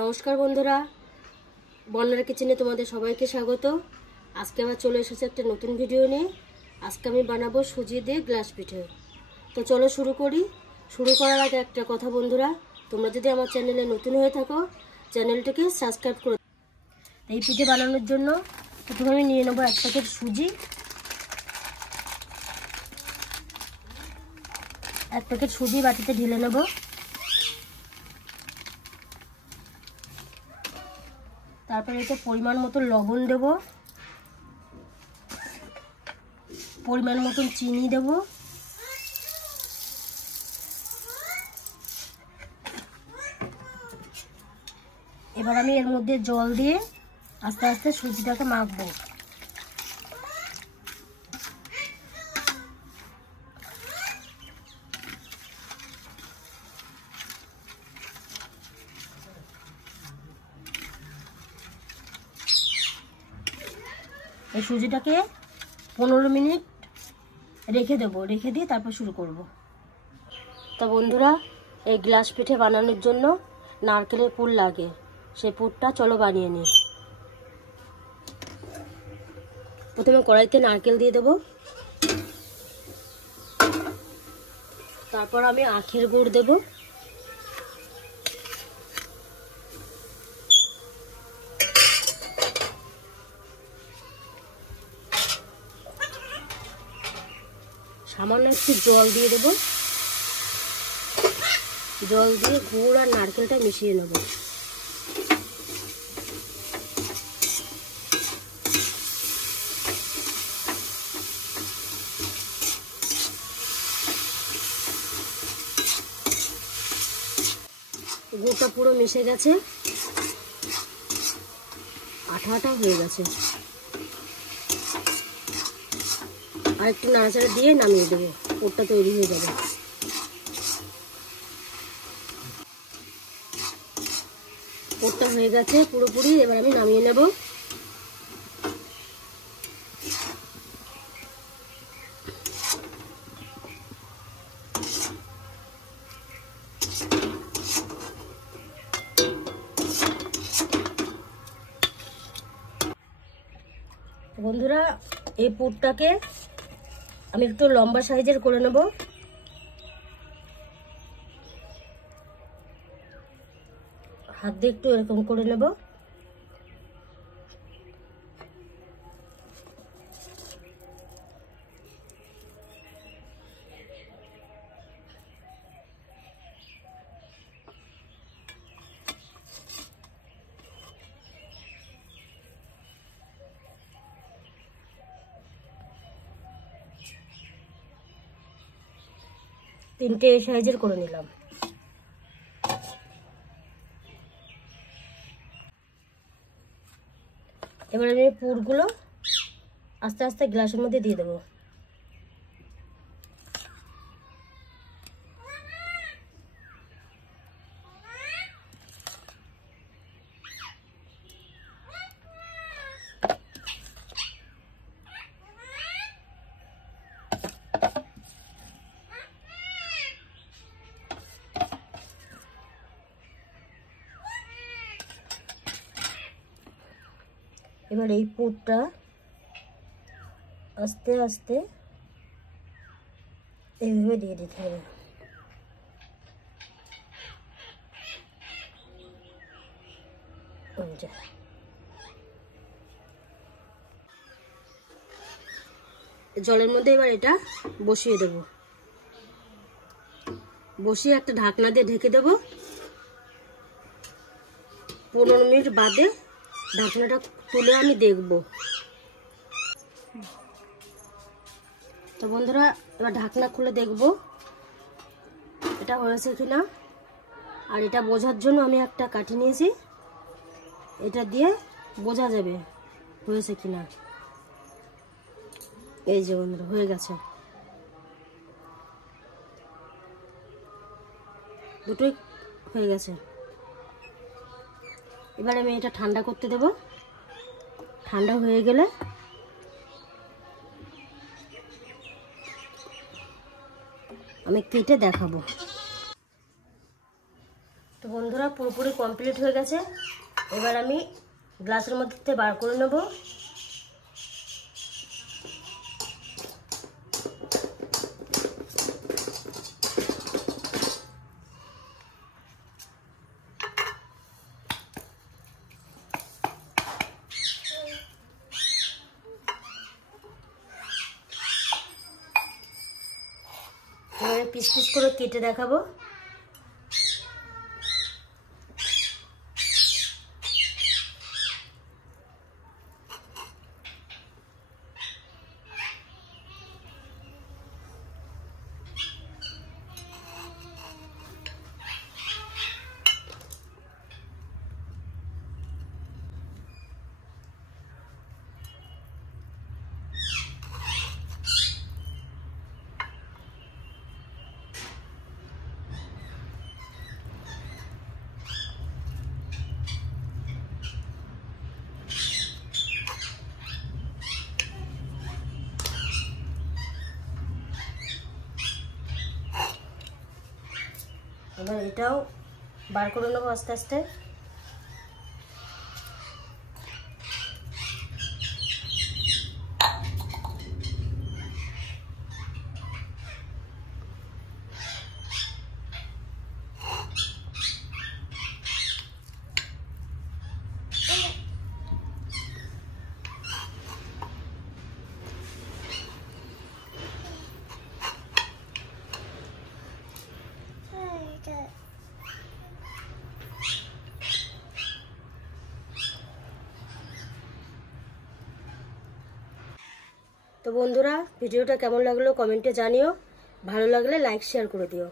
নমস্কার বন্ধুরা, বর্ণার কিচেনে তোমাদের সবাইকে স্বাগত। আজকে আবার চলে এসেছে একটা নতুন ভিডিও নিয়ে। আজকে আমি বানাবো সুজি দিয়ে গ্লাস পিঠে। তো চলো শুরু করি। শুরু করার আগে একটা কথা বন্ধুরা, তোমরা যদি আমার চ্যানেলে নতুন হয়ে থাকো চ্যানেলটাকে সাবস্ক্রাইব করে। এই পিঠে বানানোর জন্য প্রথমে আমি নিয়ে নেবো 1 প্যাকেট সুজি। 1 প্যাকেট সুজি বাটিতে ঢেলে নেব। তারপরে এতে পরিমাণ মতো লবণ দেব, পরিমাণ মতো চিনি দেব, এবার আমি এর মধ্যে জল দিয়ে আস্তে আস্তে সুজিটাকে মাখবো। এই সুজিটাকে 15 মিনিট রেখে দেবো, রেখে দিয়ে তারপর শুরু করব। তা বন্ধুরা, এই গ্লাস পিঠে বানানোর জন্য নারকেলের পুর লাগে, সেই পুরটা চলো বানিয়ে নিই। প্রথমে কড়াইতে নারকেল দিয়ে দেবো, তারপর আমি আখের গুড় দেব, সামান্য একটু জল দিয়ে দেবো। জল দিয়ে গুড় আর নারকেলটা মিশিয়ে নেব। গুড়টা পুরো মিশে গেছে, আঠা আঠা হয়ে গেছে। আর একটু নাড়াচাড়া দিয়ে নামিয়ে দেবো, পুরটা তৈরি হয়ে যাবে। পুরটা হয়ে গেছে পুরোপুরি, এবার আমি নামিয়ে নেব। বন্ধুরা, এই পুরটাকে আমি একটু লম্বা সাইজের করে নেব। হাত দিয়ে একটু এরকম করে নেব। তিনটে এই সাইজের করে নিলাম। এবার আমি পুরগুলো আস্তে আস্তে গ্লাসের মধ্যে দিয়ে দেবো। এবার এই পুরটা আস্তে আস্তে এইভাবে দিয়ে দিতে হবে। জলের মধ্যে এবার এটা বসিয়ে দেব। বসিয়ে একটা ঢাকনা দিয়ে ঢেকে দেব। 15 মিনিট বাদে ঢাকনাটা তুলে আমি দেখব। তো বন্ধুরা, এবার ঢাকনা খুলে দেখব এটা হয়েছে কিনা। আর এটা বোঝার জন্য আমি একটা কাঠি নিয়েছি, এটা দিয়ে বোঝা যাবে হয়েছে কিনা। এই যে বন্ধুরা, হয়ে গেছে, দুটোই হয়ে গেছে। এবার আমি এটা ঠান্ডা করতে দেব। ঠান্ডা হয়ে গেলে আমি কেটে দেখাবো। তো বন্ধুরা, বন্ধুরা পুরোপুরি কমপ্লিট হয়ে গেছে। এবার আমি গ্লাসের মধ্যে বার করে নেব। এবারে পিস পিস করে কেটে দেখাবো। এবার এটাও বার করে নেবো আস্তে আস্তে। তো বন্ধুরা ভিডিওটা কেমন লাগলো কমেন্টে জানিও, ভালো লাগলে লাইক শেয়ার করে দিও।